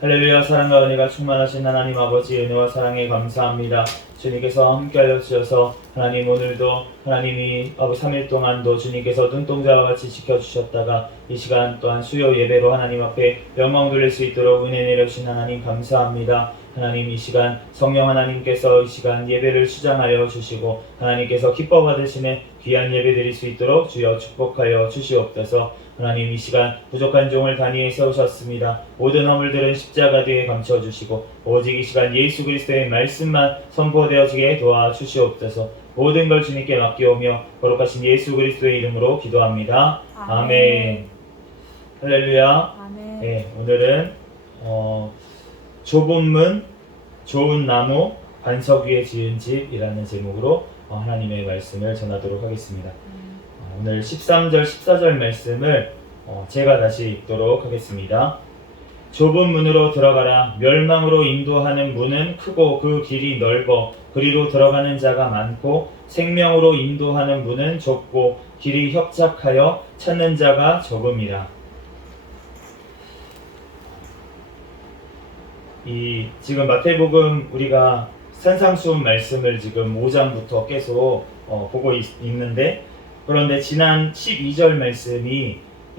할렐루야. 사랑과 은혜가 충만하신 하나님 아버지, 은혜와 사랑에 감사합니다. 주님께서 함께하여 주셔서 하나님, 오늘도 하나님이 3일 동안도 주님께서 눈동자와 같이 지켜주셨다가 이 시간 또한 수요 예배로 하나님 앞에 영광 돌릴 수 있도록 은혜 내려주신 하나님 감사합니다. 하나님, 이 시간 성령 하나님께서 이 시간 예배를 수장하여 주시고 하나님께서 기뻐 받으시는 귀한 예배 드릴 수 있도록 주여 축복하여 주시옵소서. 하나님, 이 시간 부족한 종을 단위에 세우셨습니다. 모든 허물들은 십자가 뒤에 감춰주시고 오직 이 시간 예수 그리스도의 말씀만 선포되어지게 도와주시옵소서. 모든 걸 주님께 맡기오며 거룩하신 예수 그리스도의 이름으로 기도합니다. 아멘. 할렐루야. 아멘. 네, 오늘은 좁은 문, 좋은 나무, 반석 위에 지은 집이라는 제목으로 하나님의 말씀을 전하도록 하겠습니다. 오늘 13절, 14절 말씀을 제가 다시 읽도록 하겠습니다. 좁은 문으로 들어가라. 멸망으로 인도하는 문은 크고 그 길이 넓어 그리로 들어가는 자가 많고 생명으로 인도하는 문은 좁고 길이 협착하여 찾는 자가 적음이라. 지금 마태복음 우리가 산상수훈 말씀을 지금 5장부터 계속 보고 있는데, 그런데 지난 12절 말씀이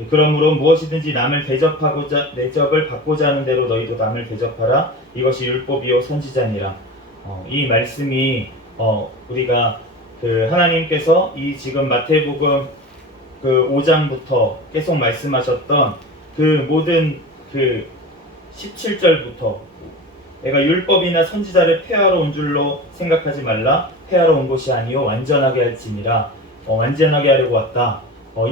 그러므로 무엇이든지 남을 대접을 받고자 하는 대로 너희도 남을 대접하라. 이것이 율법이요 선지자니라. 이 말씀이 우리가 하나님께서 이 지금 마태복음 5장부터 계속 말씀하셨던 모든 17절부터 내가 율법이나 선지자를 폐하러 온 줄로 생각하지 말라. 폐하러 온 것이 아니요 완전하게 할지니라. 완전하게 하려고 왔다.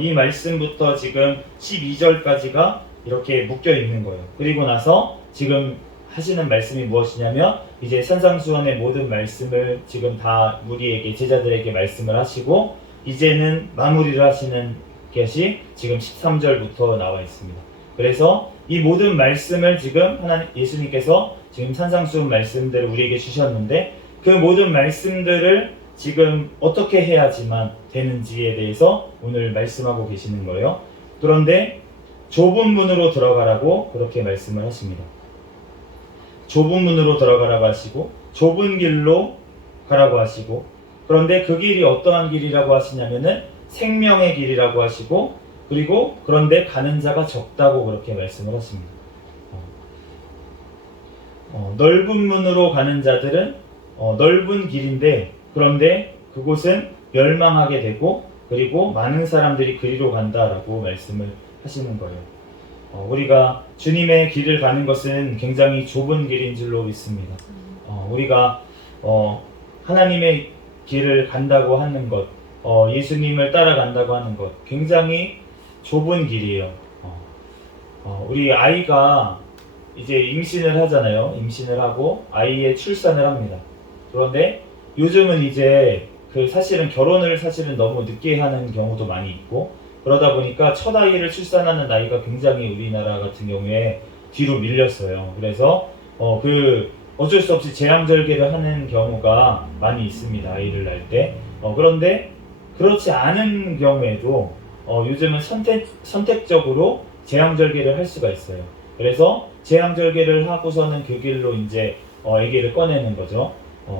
이 말씀부터 지금 12절까지가 이렇게 묶여 있는 거예요. 그리고 나서 지금 하시는 말씀이 무엇이냐면 이제 산상수훈의 모든 말씀을 지금 다 우리에게 제자들에게 말씀을 하시고 이제는 마무리를 하시는 것이 지금 13절부터 나와 있습니다. 그래서 이 모든 말씀을 지금 예수님께서 지금 산상수훈 말씀들을 우리에게 주셨는데 그 모든 말씀들을 지금 어떻게 해야지만 되는지에 대해서 오늘 말씀하고 계시는 거예요. 그런데 좁은 문으로 들어가라고 그렇게 말씀을 하십니다. 좁은 문으로 들어가라고 하시고 좁은 길로 가라고 하시고, 그런데 그 길이 어떠한 길이라고 하시냐면은 생명의 길이라고 하시고, 그리고 그런데 가는 자가 적다고 그렇게 말씀을 하십니다. 넓은 문으로 가는 자들은 넓은 길인데 그런데 그곳은 멸망하게 되고 그리고 많은 사람들이 그리로 간다라고 말씀을 하시는 거예요. 우리가 주님의 길을 가는 것은 굉장히 좁은 길인 줄로 믿습니다. 우리가 하나님의 길을 간다고 하는 것, 예수님을 따라간다고 하는 것, 굉장히 좁은 길이에요. 우리 아이가 이제 임신을 하잖아요. 임신을 하고 아이의 출산을 합니다. 그런데 요즘은 이제 사실은 결혼을 너무 늦게 하는 경우도 많이 있고, 그러다 보니까 첫 아이를 출산하는 나이가 굉장히 우리나라 같은 경우에 뒤로 밀렸어요. 그래서 어쩔 수 없이 제왕절개를 하는 경우가 많이 있습니다. 아이를 낳을 때. 그런데 그렇지 않은 경우에도 요즘은 선택적으로 제왕절개를 할 수가 있어요. 그래서 제왕절개를 하고서는 그 길로 이제 아기를 꺼내는 거죠.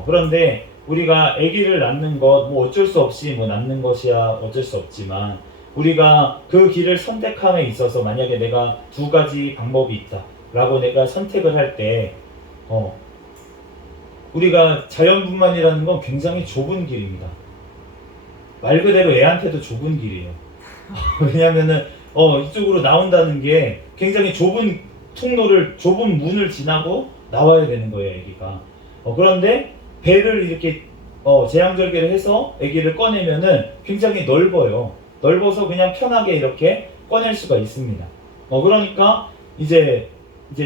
그런데 우리가 아기를 낳는 것 어쩔 수 없이 낳는 것이야 어쩔 수 없지만, 우리가 그 길을 선택함에 있어서 만약에 내가 두 가지 방법이 있다 라고 내가 선택을 할 때 우리가 자연분만이라는 건 굉장히 좁은 길입니다. 말 그대로 애한테도 좁은 길이에요. 왜냐면은 이쪽으로 나온다는 게 굉장히 좁은 좁은 문을 지나고 나와야 되는 거예요, 아기가. 그런데 배를 이렇게 제왕절개를 해서 아기를 꺼내면은 굉장히 넓어요. 넓어서 그냥 편하게 이렇게 꺼낼 수가 있습니다. 그러니까 이제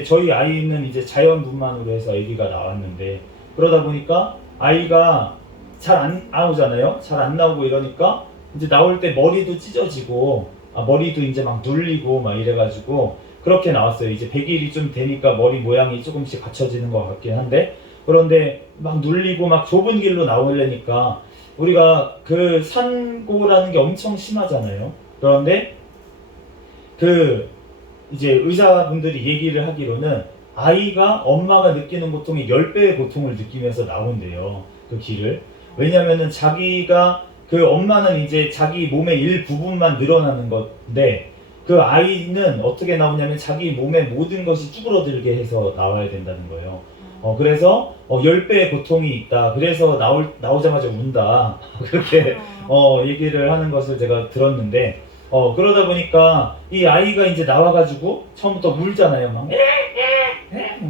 저희 아이는 이제 자연분만으로 해서 아기가 나왔는데, 그러다 보니까 아이가 잘 안 나오잖아요. 잘 안 나오고 이러니까 이제 나올 때 머리도 찢어지고 머리도 이제 막 눌리고 막 이래가지고 그렇게 나왔어요. 이제 100일이 좀 되니까 머리 모양이 조금씩 갖춰지는 것 같긴 한데, 그런데 막 눌리고 막 좁은 길로 나오려니까 우리가 산고라는 게 엄청 심하잖아요. 그런데 이제 의사분들이 얘기를 하기로는 아이가 엄마가 느끼는 고통이 10배의 고통을 느끼면서 나온대요. 그 길을. 왜냐면은 자기가 그 엄마는 이제 자기 몸의 일부분만 늘어나는 건데 그 아이는 어떻게 나오냐면 자기 몸의 모든 것이 쭈그러들게 해서 나와야 된다는 거예요. 그래서 10배의 고통이 있다. 그래서 나오자마자 운다. 그렇게 얘기를 하는 것을 제가 들었는데 그러다 보니까 이 아이가 이제 나와가지고 처음부터 울잖아요. 막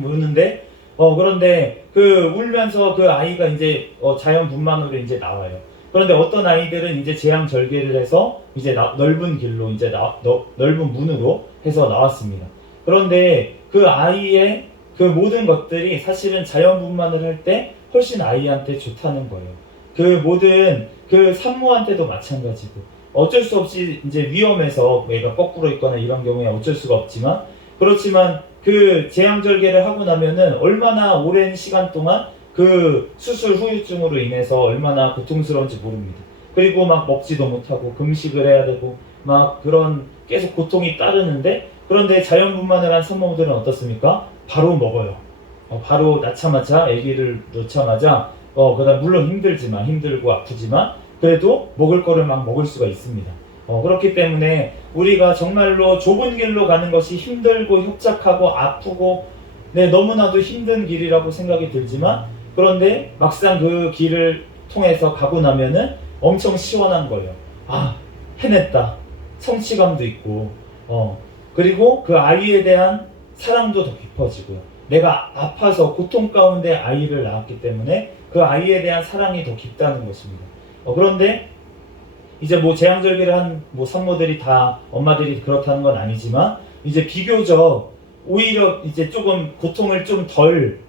우는데 그런데 그 울면서 그 아이가 이제 자연분만으로 이제 나와요. 그런데 어떤 아이들은 이제 재앙절개를 해서 이제 넓은 길로 이제 넓은 문으로 해서 나왔습니다. 그런데 그 아이의 그 모든 것들이 사실은 자연분만을 할 때 훨씬 아이한테 좋다는 거예요. 그 모든 그 산모한테도 마찬가지고 어쩔 수 없이 이제 위험해서 애가 거꾸로 있거나 이런 경우에 어쩔 수가 없지만 그렇지만 그 재앙절개를 하고 나면은 얼마나 오랜 시간 동안 그 수술 후유증으로 인해서 얼마나 고통스러운지 모릅니다. 그리고 막 먹지도 못하고 금식을 해야 되고 막 그런 계속 고통이 따르는데 그런데 자연분만을 한 산모들은 어떻습니까? 바로 먹어요. 바로 낳자마자 아기를 놓자마자 그다음 물론 힘들고 아프지만 그래도 먹을 거를 막 먹을 수가 있습니다. 그렇기 때문에 우리가 정말로 좁은 길로 가는 것이 힘들고 협착하고 아프고 너무나도 힘든 길이라고 생각이 들지만 그런데 막상 그 길을 통해서 가고 나면은 엄청 시원한 거예요. 아, 해냈다. 성취감도 있고 그리고 그 아이에 대한 사랑도 더 깊어지고요. 내가 아파서 고통 가운데 아이를 낳았기 때문에 그 아이에 대한 사랑이 더 깊다는 것입니다. 그런데 이제 뭐 재앙절개를 한 뭐 산모들이 다 엄마들이 그렇다는 건 아니지만 이제 비교적 오히려 이제 조금 고통을 좀 덜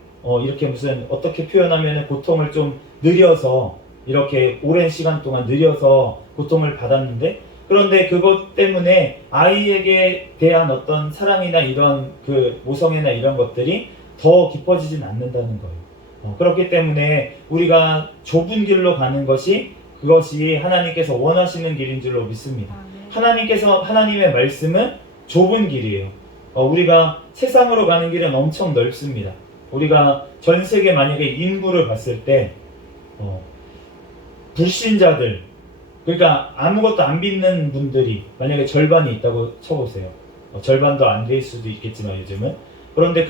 이렇게 무슨 어떻게 표현하면 고통을 좀 느려서 이렇게 오랜 시간 동안 느려서 고통을 받았는데 그런데 그것 때문에 아이에게 대한 어떤 사랑이나 이런 그 모성애나 이런 것들이 더 깊어지진 않는다는 거예요. 그렇기 때문에 우리가 좁은 길로 가는 것이 그것이 하나님께서 원하시는 길인 줄로 믿습니다. 하나님의 말씀은 좁은 길이에요. 우리가 세상으로 가는 길은 엄청 넓습니다. 우리가 전 세계 만약에 인구를 봤을 때 불신자들 그러니까 아무것도 안 믿는 분들이 만약에 절반이 있다고 쳐보세요. 절반도 안 될 수도 있겠지만 요즘은 그런데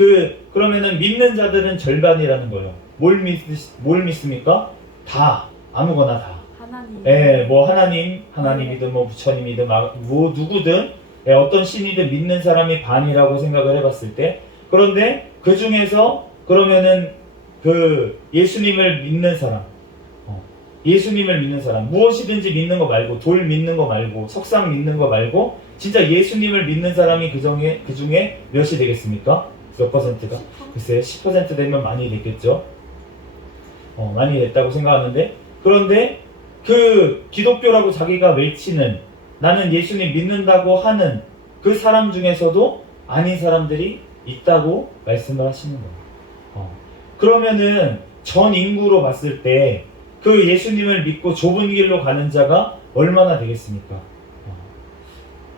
그러면은 믿는 자들은 절반이라는 거예요. 뭘 믿습니까? 다 아무거나 다. 하나님. 뭐 하나님이든 뭐 부처님이든 뭐 누구든 어떤 신이든 믿는 사람이 반이라고 생각을 해봤을 때 그런데 그 중에서 그러면은 그 예수님을 믿는 사람 무엇이든지 믿는 거 말고 돌 믿는 거 말고 석상 믿는 거 말고 진짜 예수님을 믿는 사람이 그 중에 몇이 되겠습니까? 몇 퍼센트가? 글쎄요 10% 되면 많이 됐겠죠. 많이 됐다고 생각하는데 그런데 그 기독교라고 자기가 외치는 나는 예수님 믿는다고 하는 그 사람 중에서도 아닌 사람들이 있다고 말씀을 하시는 거예요. 그러면은 전 인구로 봤을 때 그 예수님을 믿고 좁은 길로 가는 자가 얼마나 되겠습니까?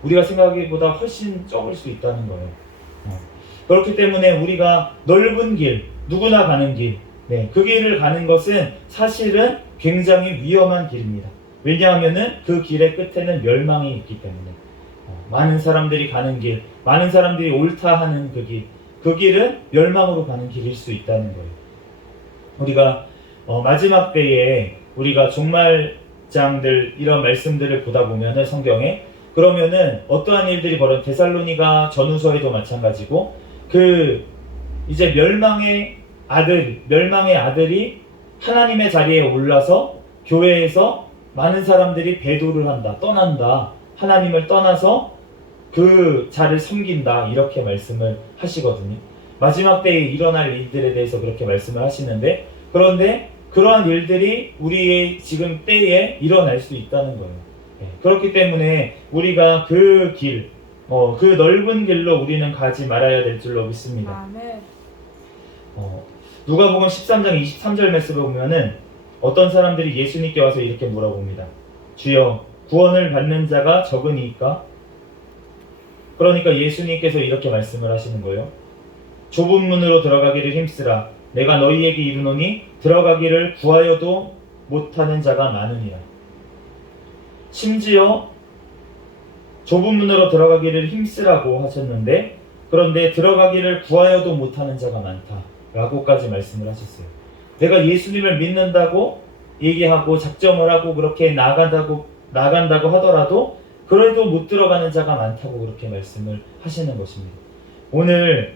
우리가 생각하기보다 훨씬 적을 수 있다는 거예요. 그렇기 때문에 우리가 넓은 길, 누구나 가는 길, 그 길을 가는 것은 사실은 굉장히 위험한 길입니다. 왜냐하면은 그 길의 끝에는 멸망이 있기 때문에 많은 사람들이 가는 길, 많은 사람들이 옳다 하는 그 길은 멸망으로 가는 길일 수 있다는 거예요. 우리가 마지막 때에 우리가 종말장들 이런 말씀들을 보다 보면은 성경에 그러면은 어떠한 일들이 데살로니가 전후서에도 마찬가지고 그 이제 멸망의 아들이 하나님의 자리에 올라서 교회에서 많은 사람들이 배도를 한다, 떠난다, 하나님을 떠나서 그 자를 섬긴다 이렇게 말씀을 하시거든요. 마지막 때에 일어날 일들에 대해서 그렇게 말씀을 하시는데 그런데 그러한 일들이 우리의 지금 때에 일어날 수 있다는 거예요. 그렇기 때문에 우리가 그 길, 그 넓은 길로 우리는 가지 말아야 될 줄로 믿습니다. 아멘. 누가복음 13장 23절 말씀을 보면은 어떤 사람들이 예수님께 와서 이렇게 물어봅니다. 주여, 구원을 받는 자가 적으니까? 그러니까 예수님께서 이렇게 말씀을 하시는 거예요. 좁은 문으로 들어가기를 힘쓰라. 내가 너희에게 이르노니 들어가기를 구하여도 못하는 자가 많으니라. 심지어 좁은 문으로 들어가기를 힘쓰라고 하셨는데, 그런데 들어가기를 구하여도 못하는 자가 많다 라고까지 말씀을 하셨어요. 내가 예수님을 믿는다고 얘기하고 작정을 하고 그렇게 나간다고 하더라도 그래도 못 들어가는 자가 많다고 그렇게 말씀을 하시는 것입니다. 오늘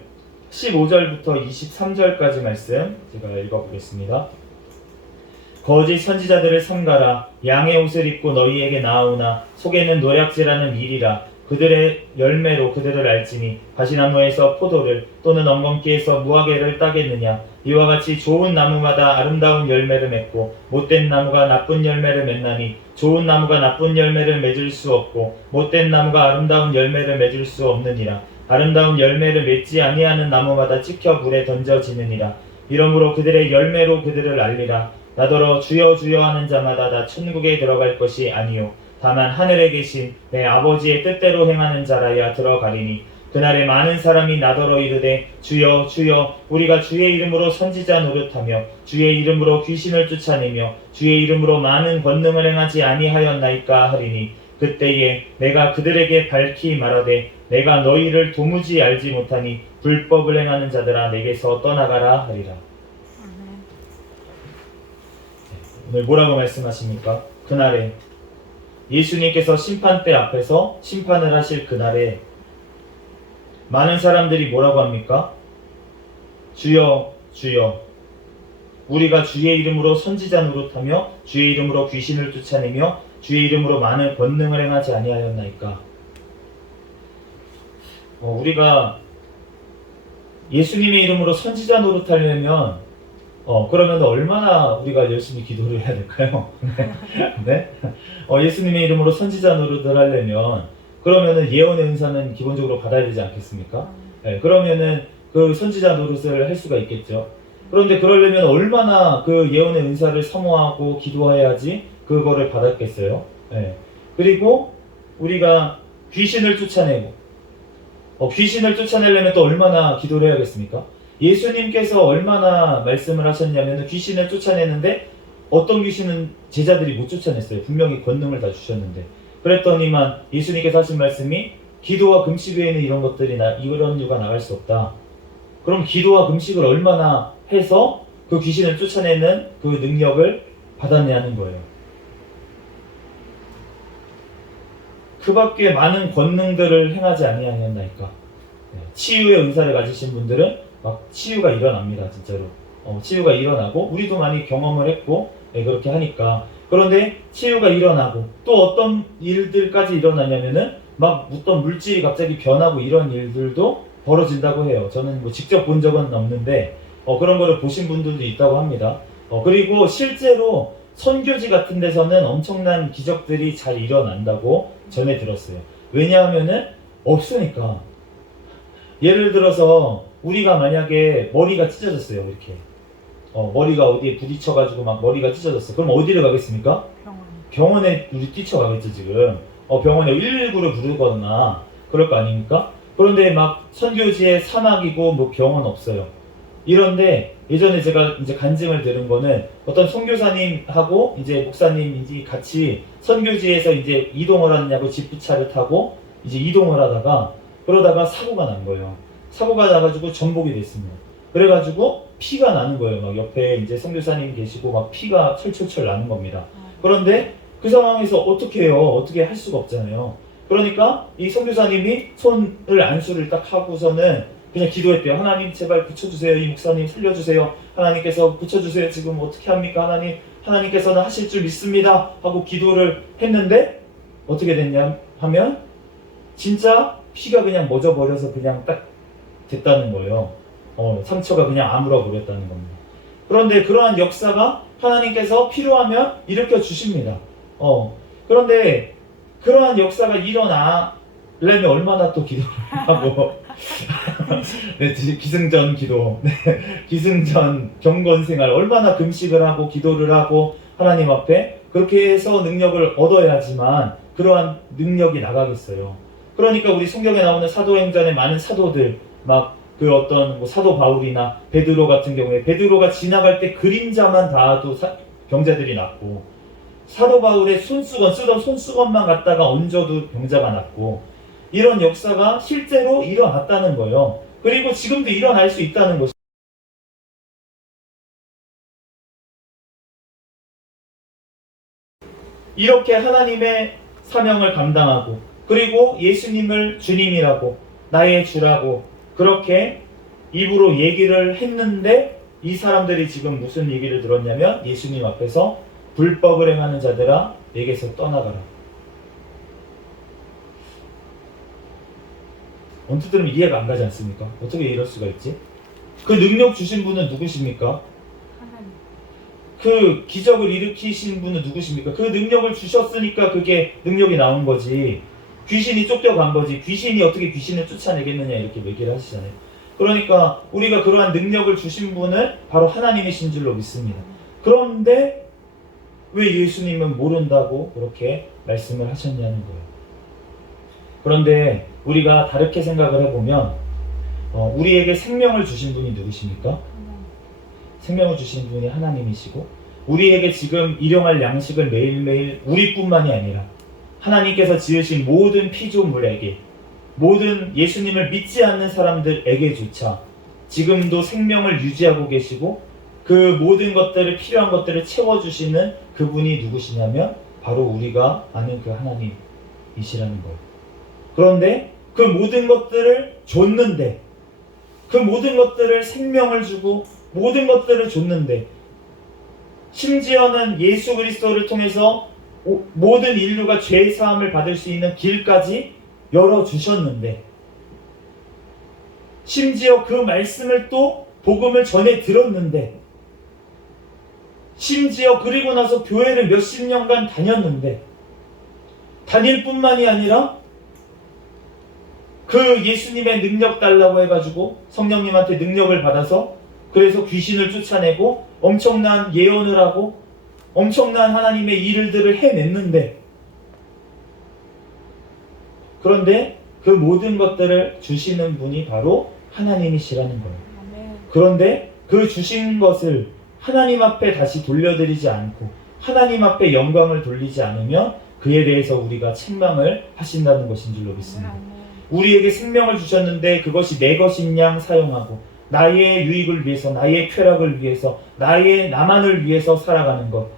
15절부터 23절까지 말씀 제가 읽어보겠습니다. 거짓 선지자들을 삼가라. 양의 옷을 입고 너희에게 나아오나 속에는 노략질하는 밀이라. 그들의 열매로 그들을 알지니 가시나무에서 포도를 또는 엉겅퀴에서 무화과를 따겠느냐. 이와 같이 좋은 나무마다 아름다운 열매를 맺고 못된 나무가 나쁜 열매를 맺나니 좋은 나무가 나쁜 열매를 맺을 수 없고 못된 나무가 아름다운 열매를 맺을 수 없느니라. 아름다운 열매를 맺지 아니하는 나무마다 찍혀 불에 던져지느니라. 이러므로 그들의 열매로 그들을 알리라. 나더러 주여 주여 하는 자마다 다 천국에 들어갈 것이 아니요 다만 하늘에 계신 내 아버지의 뜻대로 행하는 자라야 들어가리니 그날에 많은 사람이 나더러 이르되 주여 주여 우리가 주의 이름으로 선지자 노릇하며 주의 이름으로 귀신을 쫓아내며 주의 이름으로 많은 권능을 행하지 아니하였나이까 하리니 그때에 내가 그들에게 밝히 말하되 내가 너희를 도무지 알지 못하니 불법을 행하는 자들아 내게서 떠나가라 하리라. 오늘 뭐라고 말씀하십니까? 그날에 예수님께서 심판대 앞에서 심판을 하실 그날에 많은 사람들이 뭐라고 합니까? 주여 주여 우리가 주의 이름으로 선지자 노릇하며 주의 이름으로 귀신을 쫓아내며 주의 이름으로 많은 권능을 행하지 아니하였나이까. 우리가 예수님의 이름으로 선지자 노릇하려면 그러면 얼마나 우리가 열심히 기도를 해야 될까요? 네? 예수님의 이름으로 선지자 노릇을 하려면 그러면은 예언의 은사는 기본적으로 받아야 되지 않겠습니까? 네, 그러면은 그 선지자 노릇을 할 수가 있겠죠. 그런데 그러려면 얼마나 그 예언의 은사를 사모하고 기도해야지 그거를 받았겠어요? 네. 그리고 우리가 귀신을 쫓아내고 귀신을 쫓아내려면 또 얼마나 기도를 해야겠습니까? 예수님께서 얼마나 말씀을 하셨냐면 귀신을 쫓아내는데 어떤 귀신은 제자들이 못 쫓아냈어요. 분명히 권능을 다 주셨는데. 그랬더니만 예수님께서 하신 말씀이 기도와 금식 외에는 이런 유가 나갈 수 없다. 그럼 기도와 금식을 얼마나 해서 그 귀신을 쫓아내는 그 능력을 받았냐는 거예요. 그 밖에 많은 권능들을 행하지 아니하였나이까. 치유의 은사를 가지신 분들은 막 치유가 일어납니다. 진짜로 치유가 일어나고 우리도 많이 경험을 했고 그렇게 하니까. 그런데 치유가 일어나고 또 어떤 일들까지 일어나냐면은 막 어떤 물질이 갑자기 변하고 이런 일들도 벌어진다고 해요. 저는 뭐 직접 본 적은 없는데 그런 거를 보신 분들도 있다고 합니다. 그리고 실제로 선교지 같은 데서는 엄청난 기적들이 잘 일어난다고 전해 들었어요. 왜냐하면은 없으니까. 예를 들어서 우리가 만약에 머리가 찢어졌어요. 이렇게 머리가 어디에 부딪혀가지고 막 머리가 찢어졌어. 그럼 어디를 가겠습니까? 병원에 우리 뛰쳐가겠죠 지금. 병원에 119를 부르거나 그럴 거 아닙니까? 그런데 막 선교지에 사막이고 뭐 병원 없어요. 이런데 예전에 제가 이제 간증을 들은 거는 어떤 선교사님하고 이제 목사님이 같이 선교지에서 이제 이동을 하느냐고 지프차를 타고 이제 이동을 하다가 그러다가 사고가 난 거예요. 사고가 나가지고 전복이 됐습니다. 그래가지고 피가 나는 거예요. 막 옆에 이제 선교사님 계시고 막 피가 철철철 나는 겁니다. 그런데 그 상황에서 어떻게 해요? 어떻게 할 수가 없잖아요. 그러니까 이 선교사님이 손을 안수를 딱 하고서는 그냥 기도했대요. 하나님 제발 붙여주세요. 이 목사님 살려주세요. 하나님께서 붙여주세요. 지금 어떻게 합니까? 하나님께서는 하실 줄 믿습니다. 하고 기도를 했는데 어떻게 됐냐 하면 진짜 피가 그냥 멎어버려서 그냥 딱 됐다는 거예요. 상처가 그냥 아물어 버렸다는 겁니다. 그런데 그러한 역사가 하나님께서 필요하면 일으켜 주십니다. 그런데 그러한 역사가 일어나려면 얼마나 또 기도를 하고 네, 기승전 기도, 네, 기승전 경건 생활 얼마나 금식을 하고 기도를 하고 하나님 앞에 그렇게 해서 능력을 얻어야지만 그러한 능력이 나가겠어요. 그러니까 우리 성경에 나오는 사도행전의 많은 사도들 막 그 어떤 뭐 사도 바울이나 베드로 같은 경우에 베드로가 지나갈 때 그림자만 닿아도 병자들이 낫고, 사도 바울의 손수건 쓰던 손수건만 갖다가 얹어도 병자가 낫고, 이런 역사가 실제로 일어났다는 거예요. 그리고 지금도 일어날 수 있다는 것이, 이렇게 하나님의 사명을 감당하고, 그리고 예수님을 주님이라고, 나의 주라고 그렇게 입으로 얘기를 했는데, 이 사람들이 지금 무슨 얘기를 들었냐면, 예수님 앞에서 불법을 행하는 자들아 내게서 떠나가라. 언뜻 들으면 이해가 안 가지 않습니까? 어떻게 이럴 수가 있지? 그 능력 주신 분은 누구십니까? 하나님. 그 기적을 일으키신 분은 누구십니까? 그 능력을 주셨으니까 그게 능력이 나온 거지. 귀신이 쫓겨간 거지. 귀신이 어떻게 귀신을 쫓아내겠느냐, 이렇게 얘기를 하시잖아요. 그러니까 우리가 그러한 능력을 주신 분은 바로 하나님이신 줄로 믿습니다. 그런데 왜 예수님은 모른다고 그렇게 말씀을 하셨냐는 거예요. 그런데 우리가 다르게 생각을 해보면, 우리에게 생명을 주신 분이 누구십니까? 하나님. 생명을 주신 분이 하나님이시고, 우리에게 지금 일용할 양식을 매일매일 우리뿐만이 아니라 하나님께서 지으신 모든 피조물에게, 모든 예수님을 믿지 않는 사람들에게조차 지금도 생명을 유지하고 계시고, 그 모든 것들을, 필요한 것들을 채워주시는 그분이 누구시냐면 바로 우리가 아는 그 하나님이시라는 거예요. 그런데 그 모든 것들을 줬는데, 그 모든 것들을 생명을 주고 모든 것들을 줬는데, 심지어는 예수 그리스도를 통해서 모든 인류가 죄 사함을 받을 수 있는 길까지 열어주셨는데, 심지어 그 말씀을 또 복음을 전해 들었는데, 심지어 그리고 나서 교회를 몇십 년간 다녔는데, 다닐 뿐만이 아니라 그 예수님의 능력 달라고 해가지고 성령님한테 능력을 받아서, 그래서 귀신을 쫓아내고 엄청난 예언을 하고 엄청난 하나님의 일들을 해냈는데, 그런데 그 모든 것들을 주시는 분이 바로 하나님이시라는 거예요. 그런데 그 주신 것을 하나님 앞에 다시 돌려드리지 않고 하나님 앞에 영광을 돌리지 않으면 그에 대해서 우리가 책망을 하신다는 것인 줄로 믿습니다. 우리에게 생명을 주셨는데 그것이 내 것인 양 사용하고, 나의 유익을 위해서, 나의 쾌락을 위해서, 나만을 위해서 살아가는 것,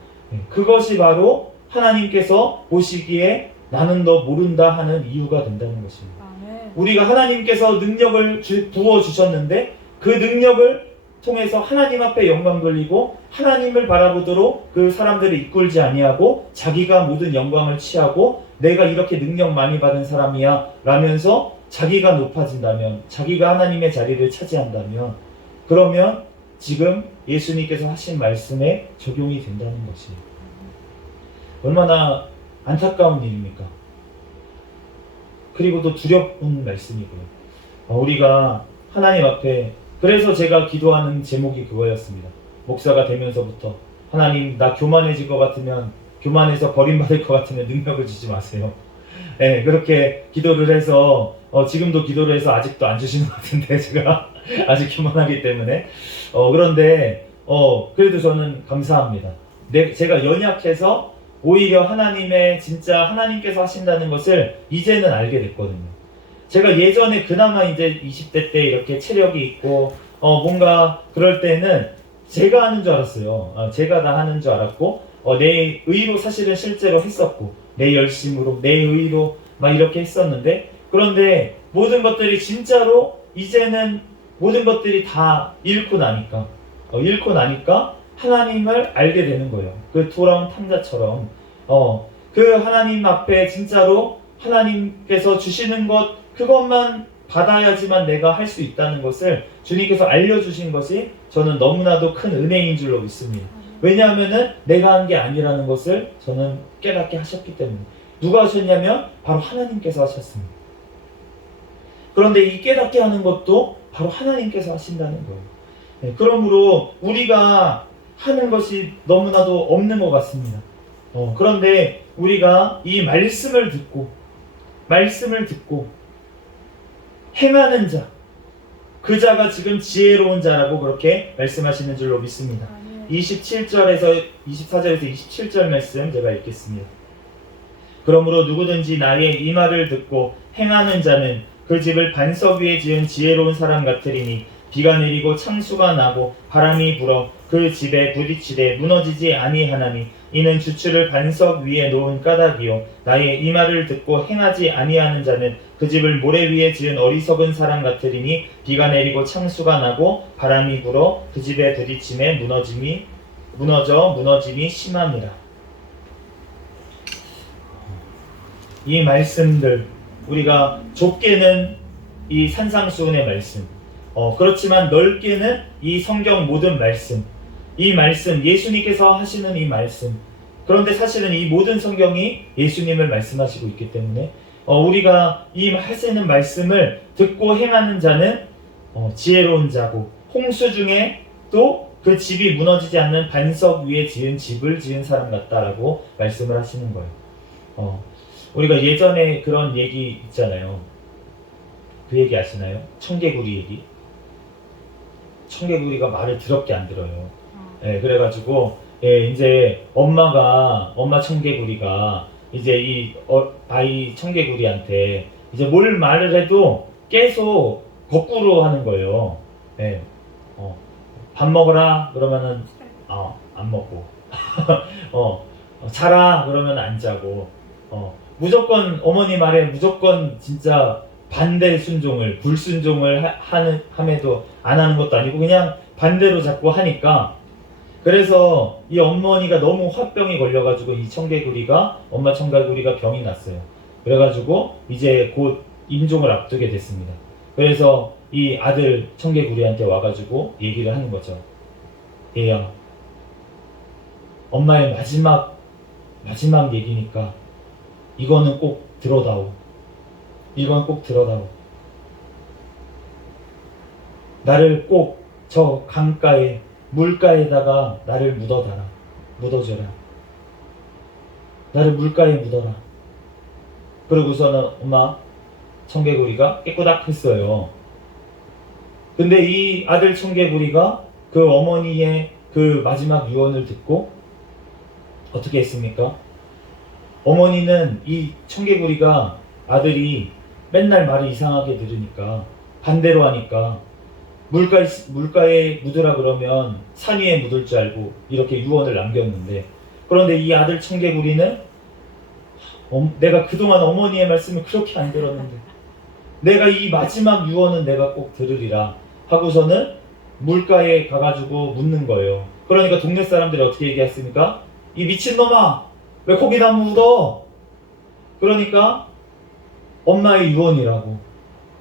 그것이 바로 하나님께서 보시기에 나는 너 모른다 하는 이유가 된다는 것입니다. 우리가 하나님께서 능력을 부어주셨는데 그 능력을 통해서 하나님 앞에 영광 돌리고 하나님을 바라보도록 그 사람들을 이끌지 아니하고 자기가 모든 영광을 취하고 내가 이렇게 능력 많이 받은 사람이야 라면서 자기가 높아진다면, 자기가 하나님의 자리를 차지한다면, 그러면 지금 예수님께서 하신 말씀에 적용이 된다는 것입니다. 얼마나 안타까운 일입니까? 그리고 또 두려운 말씀이고요. 우리가 하나님 앞에, 그래서 제가 기도하는 제목이 그거였습니다. 목사가 되면서부터, 하나님 나 교만해질 것 같으면, 교만해서 버림받을 것 같으면 능력을 주지 마세요. 네, 그렇게 기도를 해서 지금도 기도를 해서 아직도 안 주시는 것 같은데, 제가 아직 교만하기 때문에. 그런데 그래도 저는 감사합니다. 제가 연약해서 오히려 하나님의, 진짜 하나님께서 하신다는 것을 이제는 알게 됐거든요. 제가 예전에 그나마 이제 20대 때 이렇게 체력이 있고 뭔가 그럴 때는 제가 하는 줄 알았어요. 제가 다 하는 줄 알았고, 내 의로 사실은 실제로 했었고, 내 열심으로, 내 의로 막 이렇게 했었는데, 그런데 모든 것들이 진짜로 이제는 모든 것들이 다 잃고 나니까 하나님을 알게 되는 거예요. 그 돌아온 탕자처럼 그 하나님 앞에 진짜로 하나님께서 주시는 것, 그것만 받아야지만 내가 할 수 있다는 것을 주님께서 알려주신 것이 저는 너무나도 큰 은혜인 줄로 믿습니다. 왜냐하면은 내가 한 게 아니라는 것을 저는 깨닫게 하셨기 때문에. 누가 하셨냐면 바로 하나님께서 하셨습니다. 그런데 이 깨닫게 하는 것도 바로 하나님께서 하신다는 거예요. 네, 그러므로 우리가 하는 것이 너무나도 없는 것 같습니다. 그런데 우리가 이 말씀을 듣고 행하는 자, 그 자가 지금 지혜로운 자라고 그렇게 말씀하시는 줄로 믿습니다. 27절에서 24절에서 27절 말씀 제가 읽겠습니다. 그러므로 누구든지 나의 이 말을 듣고 행하는 자는 그 집을 반석 위에 지은 지혜로운 사람 같으리니 비가 내리고 창수가 나고 바람이 불어 그 집에 부딪히되 무너지지 아니하나니 이는 주추를 반석 위에 놓은 까닭이요 나의 이 말을 듣고 행하지 아니하는 자는 그 집을 모래 위에 지은 어리석은 사람 같으리니 비가 내리고 창수가 나고 바람이 불어 그 집에 부딪힘에 무너짐이 심함이라. 이 말씀들 우리가 좁게는 이 산상수훈의 말씀, 그렇지만 넓게는 이 성경 모든 말씀, 이 말씀, 예수님께서 하시는 이 말씀. 그런데 사실은 이 모든 성경이 예수님을 말씀하시고 있기 때문에 우리가 이 하시는 말씀을 듣고 행하는 자는 지혜로운 자고, 홍수 중에 또 그 집이 무너지지 않는 반석 위에 지은 집을 지은 사람 같다라고 말씀을 하시는 거예요. 우리가 예전에 그런 얘기 있잖아요. 그 얘기 아시나요? 청개구리 얘기. 청개구리가 말을 더럽게 안 들어요. 예, 그래가지고 이제 엄마 청개구리가 이제 이 아이 청개구리한테 이제 뭘 말을 해도 계속 거꾸로 하는 거예요. 예, 밥 먹어라 그러면은 안 먹고, 자라 그러면 안 자고, 무조건 어머니 말에 무조건 진짜 반대 순종을, 불순종을 함에도 안 하는 것도 아니고 그냥 반대로 자꾸 하니까, 그래서 이 어머니가 너무 화병이 걸려가지고 이 엄마 청개구리가 병이 났어요. 그래가지고 이제 곧 임종을 앞두게 됐습니다. 그래서 이 아들 청개구리한테 와가지고 얘기를 하는 거죠. 얘야, 엄마의 마지막 얘기니까 이거는 꼭 들어다오. 이건 꼭 들어다오. 나를 꼭 저 강가에, 물가에다가 나를 묻어줘라. 나를 물가에 묻어라. 그러고서는 엄마 청개구리가 깨꼬닥 했어요. 근데 이 아들 청개구리가 그 어머니의 그 마지막 유언을 듣고 어떻게 했습니까? 어머니는 이 청개구리가, 아들이 맨날 말을 이상하게 들으니까, 반대로 하니까 물가에 묻으라 그러면 산 위에 묻을 줄 알고 이렇게 유언을 남겼는데, 그런데 이 아들 청개구리는 내가 그동안 어머니의 말씀을 그렇게 안 들었는데 내가 이 마지막 유언은 내가 꼭 들으리라 하고서는 물가에 가가지고 묻는 거예요. 그러니까 동네 사람들이 어떻게 얘기했습니까? 이 미친놈아, 왜 거기다 묻어? 그러니까 엄마의 유언이라고.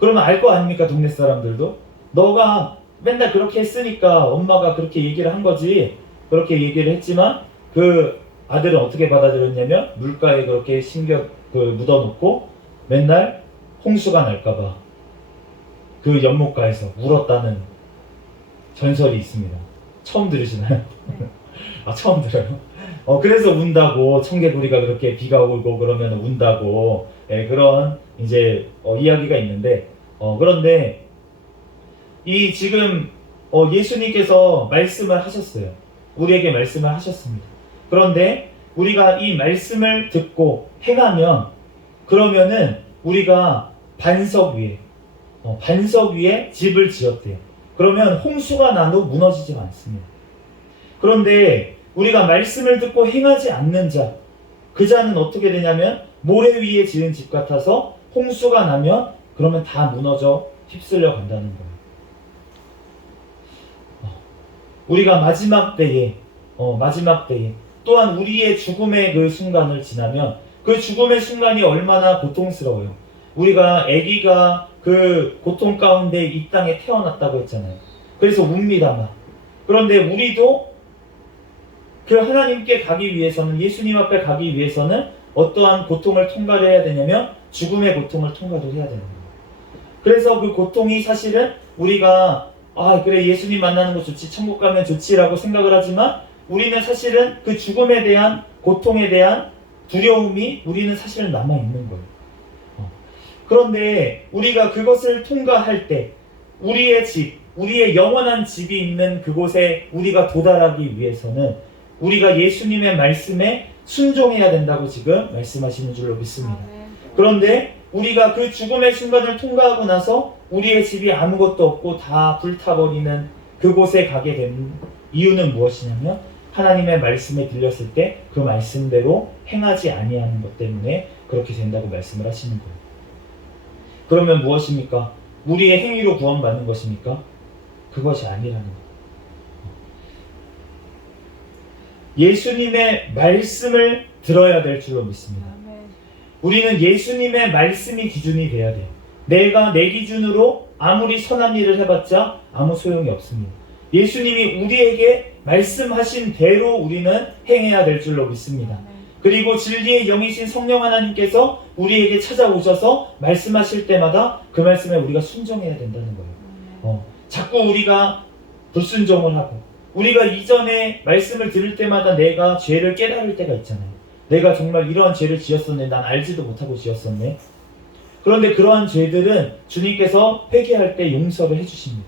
그러면 알 거 아닙니까? 동네 사람들도 너가 맨날 그렇게 했으니까 엄마가 그렇게 얘기를 한 거지, 그렇게 얘기를 했지만 그 아들은 어떻게 받아들였냐면 물가에 그렇게 묻어놓고 맨날 홍수가 날까봐 그 연못가에서 울었다는 전설이 있습니다. 처음 들으시나요? 처음 들어요? 그래서 운다고, 청개구리가 그렇게 비가 오고 그러면 운다고, 그런 이제 이야기가 있는데, 그런데 이 지금 예수님께서 말씀을 하셨어요. 우리에게 말씀을 하셨습니다. 그런데 우리가 이 말씀을 듣고 행하면, 그러면은 우리가 반석 위에 집을 지었대요. 그러면 홍수가 나도 무너지지 않습니다. 그런데 우리가 말씀을 듣고 행하지 않는 자, 그 자는 어떻게 되냐면 모래 위에 지은 집 같아서 홍수가 나면 그러면 다 무너져 휩쓸려 간다는 거예요. 우리가 마지막 때에 또한 우리의 죽음의 그 순간을 지나면 그 죽음의 순간이 얼마나 고통스러워요. 우리가 아기가 그 고통 가운데 이 땅에 태어났다고 했잖아요. 그래서 웁니다 막. 그런데 우리도 그 하나님께 가기 위해서는, 예수님 앞에 가기 위해서는 어떠한 고통을 통과를 해야 되냐면 죽음의 고통을 통과를 해야 되는 거예요. 그래서 그 고통이 사실은 우리가 그래 예수님 만나는 거 좋지, 천국 가면 좋지라고 생각을 하지만 우리는 사실은 그 죽음에 대한 고통에 대한 두려움이 우리는 사실은 남아있는 거예요. 그런데 우리가 그것을 통과할 때, 우리의 집, 우리의 영원한 집이 있는 그곳에 우리가 도달하기 위해서는 우리가 예수님의 말씀에 순종해야 된다고 지금 말씀하시는 줄로 믿습니다. 그런데 우리가 그 죽음의 순간을 통과하고 나서 우리의 집이 아무것도 없고 다 불타버리는 그곳에 가게 된 이유는 무엇이냐면 하나님의 말씀에 들렸을 때 그 말씀대로 행하지 아니하는 것 때문에 그렇게 된다고 말씀을 하시는 거예요. 그러면 무엇입니까? 우리의 행위로 구원받는 것입니까? 그것이 아니라는 거예요. 예수님의 말씀을 들어야 될 줄로 믿습니다. 우리는 예수님의 말씀이 기준이 돼야 돼요. 내가 내 기준으로 아무리 선한 일을 해봤자 아무 소용이 없습니다. 예수님이 우리에게 말씀하신 대로 우리는 행해야 될 줄로 믿습니다. 그리고 진리의 영이신 성령 하나님께서 우리에게 찾아오셔서 말씀하실 때마다 그 말씀에 우리가 순종해야 된다는 거예요. 자꾸 우리가 불순종을 하고 우리가 이전에 말씀을 들을 때마다 내가 죄를 깨달을 때가 있잖아요. 내가 정말 이러한 죄를 지었었네. 난 알지도 못하고 지었었네. 그런데 그러한 죄들은 주님께서 회개할 때 용서를 해주십니다.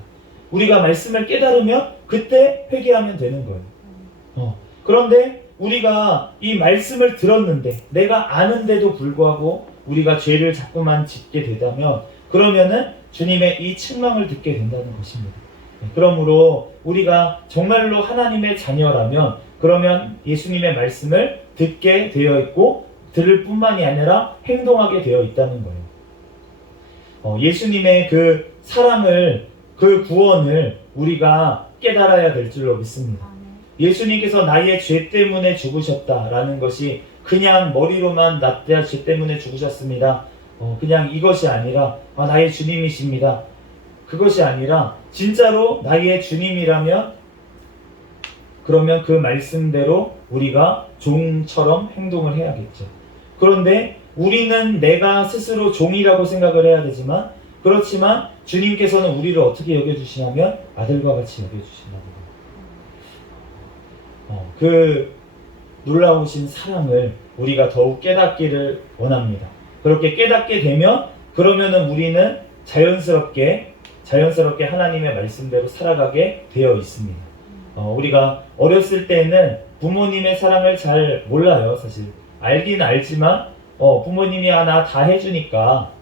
우리가 말씀을 깨달으면 그때 회개하면 되는 거예요. 그런데 우리가 이 말씀을 들었는데 내가 아는데도 불구하고 우리가 죄를 자꾸만 짓게 되다면 그러면은 주님의 이 책망을 듣게 된다는 것입니다. 그러므로 우리가 정말로 하나님의 자녀라면 그러면 예수님의 말씀을 듣게 되어 있고 들을 뿐만이 아니라 행동하게 되어 있다는 거예요. 예수님의 그 사랑을 그 구원을 우리가 깨달아야 될 줄로 믿습니다. 예수님께서 나의 죄 때문에 죽으셨다라는 것이 그냥 머리로만 나 죄 때문에 죽으셨습니다. 그냥 이것이 아니라 나의 주님이십니다. 그것이 아니라 진짜로 나의 주님이라면 그러면 그 말씀대로 우리가 종처럼 행동을 해야겠죠. 그런데 우리는 내가 스스로 종이라고 생각을 해야 되지만 그렇지만 주님께서는 우리를 어떻게 여겨주시냐면 아들과 같이 여겨주신다고 해요. 그 놀라우신 사랑을 우리가 더욱 깨닫기를 원합니다. 그렇게 깨닫게 되면 그러면은 우리는 자연스럽게 하나님의 말씀대로 살아가게 되어 있습니다. 우리가 어렸을 때는 부모님의 사랑을 잘 몰라요. 사실 알긴 알지만 부모님이 나 다 해주니까.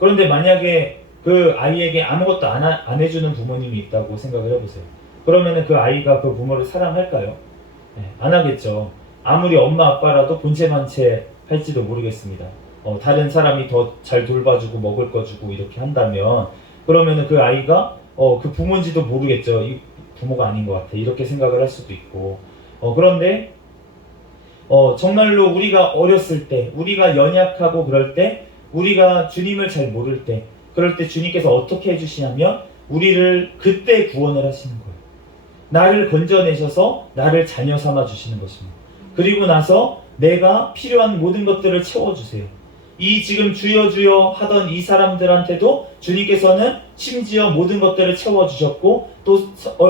그런데 만약에 그 아이에게 아무것도 안 해주는 부모님이 있다고 생각을 해보세요. 그러면은 그 아이가 그 부모를 사랑할까요? 네, 안 하겠죠. 아무리 엄마 아빠라도 본체만체 할지도 모르겠습니다. 다른 사람이 더 잘 돌봐주고 먹을 거 주고 이렇게 한다면 그러면은 그 아이가 그 부모인지도 모르겠죠. 이 부모가 아닌 것 같아. 이렇게 생각을 할 수도 있고. 그런데 정말로 우리가 어렸을 때, 우리가 연약하고 그럴 때, 우리가 주님을 잘 모를 때, 그럴 때 주님께서 어떻게 해주시냐면 우리를 그때 구원을 하시는 거예요. 나를 건져내셔서 나를 자녀 삼아 주시는 것입니다. 그리고 나서 내가 필요한 모든 것들을 채워주세요. 이 지금 주여 주여 하던 이 사람들한테도 주님께서는 심지어 모든 것들을 채워주셨고 또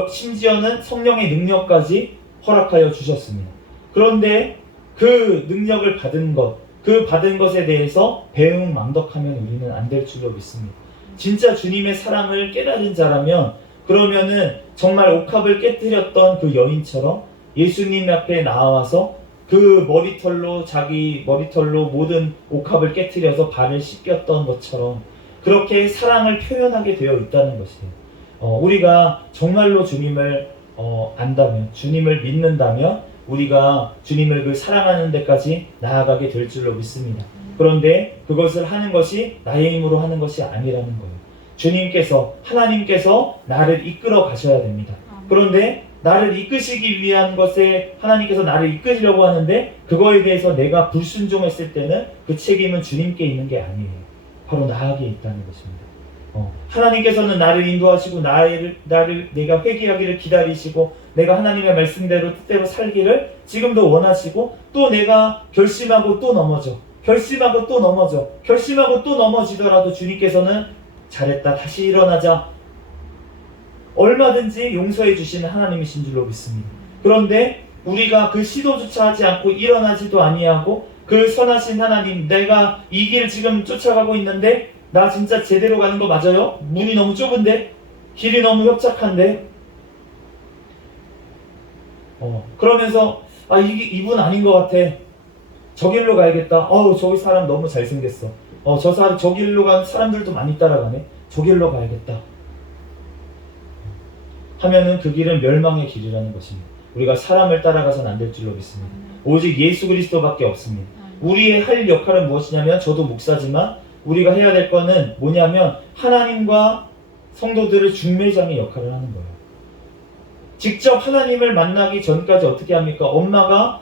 심지어는 성령의 능력까지 허락하여 주셨습니다. 그런데 그 능력을 받은 것, 그 받은 것에 대해서 배응망덕하면 우리는 안 될 줄로 믿습니다. 진짜 주님의 사랑을 깨달은 자라면 그러면은 정말 옥합을 깨뜨렸던 그 여인처럼 예수님 앞에 나와서 그 자기 머리털로 모든 옥합을 깨뜨려서 발을 씻겼던 것처럼 그렇게 사랑을 표현하게 되어 있다는 것이에요. 우리가 정말로 주님을 안다면, 주님을 믿는다면 우리가 주님을 그 사랑하는 데까지 나아가게 될 줄로 믿습니다. 그런데 그것을 하는 것이 나의 힘으로 하는 것이 아니라는 거예요. 하나님께서 나를 이끌어 가셔야 됩니다. 그런데 나를 이끄시기 위한 것에 하나님께서 나를 이끄시려고 하는데 그거에 대해서 내가 불순종했을 때는 그 책임은 주님께 있는 게 아니에요. 바로 나에게 있다는 것입니다. 하나님께서는 나를 인도하시고 내가 회개하기를 기다리시고 내가 하나님의 말씀대로 뜻대로 살기를 지금도 원하시고 또 내가 결심하고 또 넘어지더라도 주님께서는 잘했다 다시 일어나자 얼마든지 용서해 주시는 하나님이신 줄로 믿습니다. 그런데 우리가 그 시도조차 하지 않고 일어나지도 아니하고 그 선하신 하나님, 내가 이 길을 지금 쫓아가고 있는데 나 진짜 제대로 가는 거 맞아요? 문이 너무 좁은데? 길이 너무 협착한데 그러면서 이분 아닌 것 같아. 저 길로 가야겠다. 저기 사람 너무 잘생겼어. 저 길로 간 사람들도 많이 따라가네. 저 길로 가야겠다. 하면은 그 길은 멸망의 길이라는 것입니다. 우리가 사람을 따라가서는 안 될 줄로 믿습니다. 오직 예수 그리스도밖에 없습니다. 우리의 할 역할은 무엇이냐면, 저도 목사지만 우리가 해야 될 거는 뭐냐면 하나님과 성도들의 중매장의 역할을 하는 거예요. 직접 하나님을 만나기 전까지 어떻게 합니까? 엄마가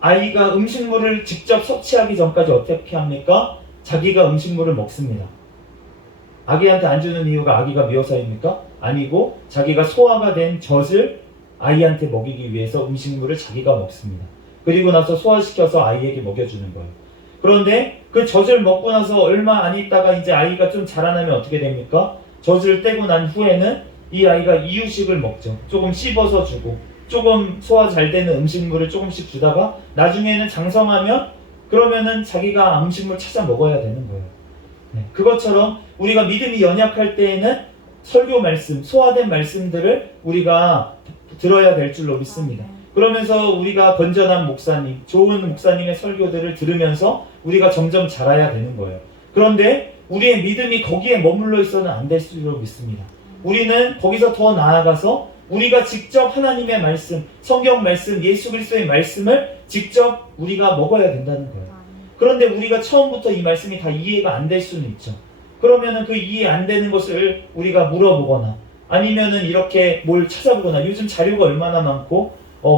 아이가 음식물을 직접 섭취하기 전까지 어떻게 합니까? 자기가 음식물을 먹습니다. 아기한테 안 주는 이유가 아기가 미워서입니까? 아니고 자기가 소화가 된 젖을 아이한테 먹이기 위해서 음식물을 자기가 먹습니다. 그리고 나서 소화시켜서 아이에게 먹여주는 거예요. 그런데 그 젖을 먹고 나서 얼마 안 있다가 이제 아이가 좀 자라나면 어떻게 됩니까? 젖을 떼고 난 후에는 이 아이가 이유식을 먹죠. 조금 씹어서 주고, 조금 소화 잘 되는 음식물을 조금씩 주다가 나중에는 장성하면 그러면은 자기가 음식물 찾아 먹어야 되는 거예요. 그것처럼 우리가 믿음이 연약할 때에는 설교 말씀, 소화된 말씀들을 우리가 들어야 될 줄로 믿습니다. 그러면서 우리가 건전한 목사님, 좋은 목사님의 설교들을 들으면서 우리가 점점 자라야 되는 거예요. 그런데 우리의 믿음이 거기에 머물러 있어는 안 될 줄로 믿습니다. 우리는 거기서 더 나아가서 우리가 직접 하나님의 말씀, 성경 말씀, 예수 그리스도의 말씀을 직접 우리가 먹어야 된다는 거예요. 그런데 우리가 처음부터 이 말씀이 다 이해가 안 될 수는 있죠. 그러면은 그 이해 안 되는 것을 우리가 물어보거나 아니면은 이렇게 뭘 찾아보거나, 요즘 자료가 얼마나 많고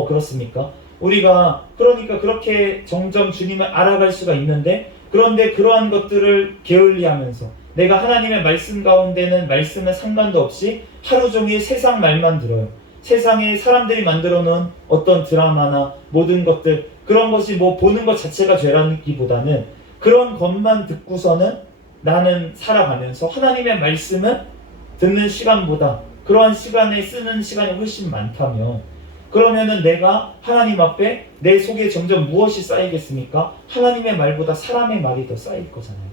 그렇습니까? 우리가 그러니까 그렇게 점점 주님을 알아갈 수가 있는데, 그런데 그러한 것들을 게을리하면서 내가 하나님의 말씀 가운데는 말씀에 상관도 없이 하루 종일 세상 말만 들어요. 세상에 사람들이 만들어 놓은 어떤 드라마나 모든 것들, 그런 것이 뭐 보는 것 자체가 죄라기보다는 그런 것만 듣고서는 나는 살아가면서 하나님의 말씀은 듣는 시간보다 그러한 시간에 쓰는 시간이 훨씬 많다면, 그러면은 내가 하나님 앞에 내 속에 점점 무엇이 쌓이겠습니까? 하나님의 말보다 사람의 말이 더 쌓일 거잖아요.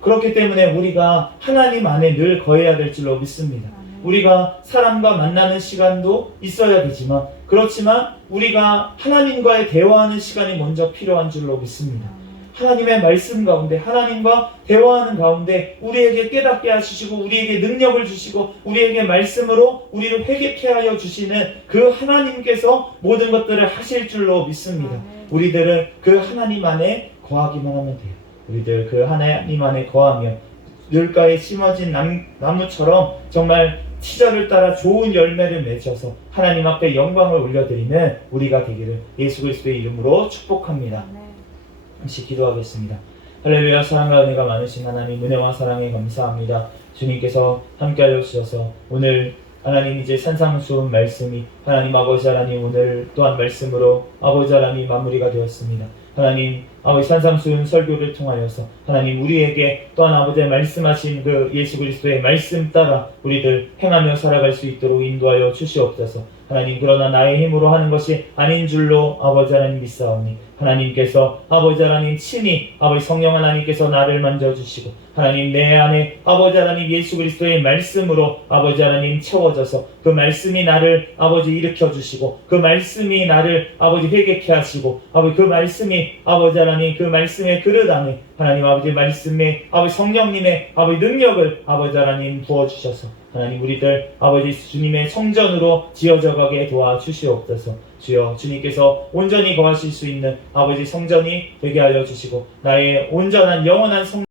그렇기 때문에 우리가 하나님 안에 늘 거해야 될 줄로 믿습니다. 우리가 사람과 만나는 시간도 있어야 되지만, 그렇지만 우리가 하나님과의 대화하는 시간이 먼저 필요한 줄로 믿습니다. 하나님의 말씀 가운데, 하나님과 대화하는 가운데 우리에게 깨닫게 하시고 우리에게 능력을 주시고 우리에게 말씀으로 우리를 회개케 하여 주시는 그 하나님께서 모든 것들을 하실 줄로 믿습니다. 우리들은 그 하나님 안에 거하기만 하면 돼요. 우리들 그 하나님 안에 거하며 들가에 심어진 나무처럼 정말 시절을 따라 좋은 열매를 맺어서 하나님 앞에 영광을 올려드리는 우리가 되기를 예수 그리스도의 이름으로 축복합니다. 잠시 기도하겠습니다. 할렐루야. 사랑과 은혜가 많으신 하나님, 은혜와 사랑에 감사합니다. 주님께서 함께하여 주셔서 오늘 하나님 이제 산상수훈 말씀이 하나님 아버지 하나님 오늘 또한 말씀으로 아버지 하나님 마무리가 되었습니다. 하나님 아버지 산상수훈 설교를 통하여서 하나님 우리에게 또한 아버지의 말씀하신 그 예수 그리스도의 말씀 따라 우리들 행하며 살아갈 수 있도록 인도하여 주시옵소서. 하나님, 그러나 나의 힘으로 하는 것이 아닌 줄로 아버지 하나님 믿사오니 하나님께서 아버지 하나님 친히 아버지 성령 하나님께서 나를 만져주시고 하나님 내 안에 아버지 하나님 예수 그리스도의 말씀으로 아버지 하나님 채워져서 그 말씀이 나를 아버지 일으켜주시고 그 말씀이 나를 아버지 회개케 하시고 아버지 그 말씀이 아버지 하나님 그 말씀의 그릇 안에 하나님 아버지 말씀에 아버지 성령님의 아버지 능력을 아버지 하나님 부어주셔서 하나님 우리들 아버지 주님의 성전으로 지어져 가게 도와주시옵소서. 주여, 주님께서 온전히 거하실 수 있는 아버지 성전이 되게 하여 주시고 나의 온전한 영원한 성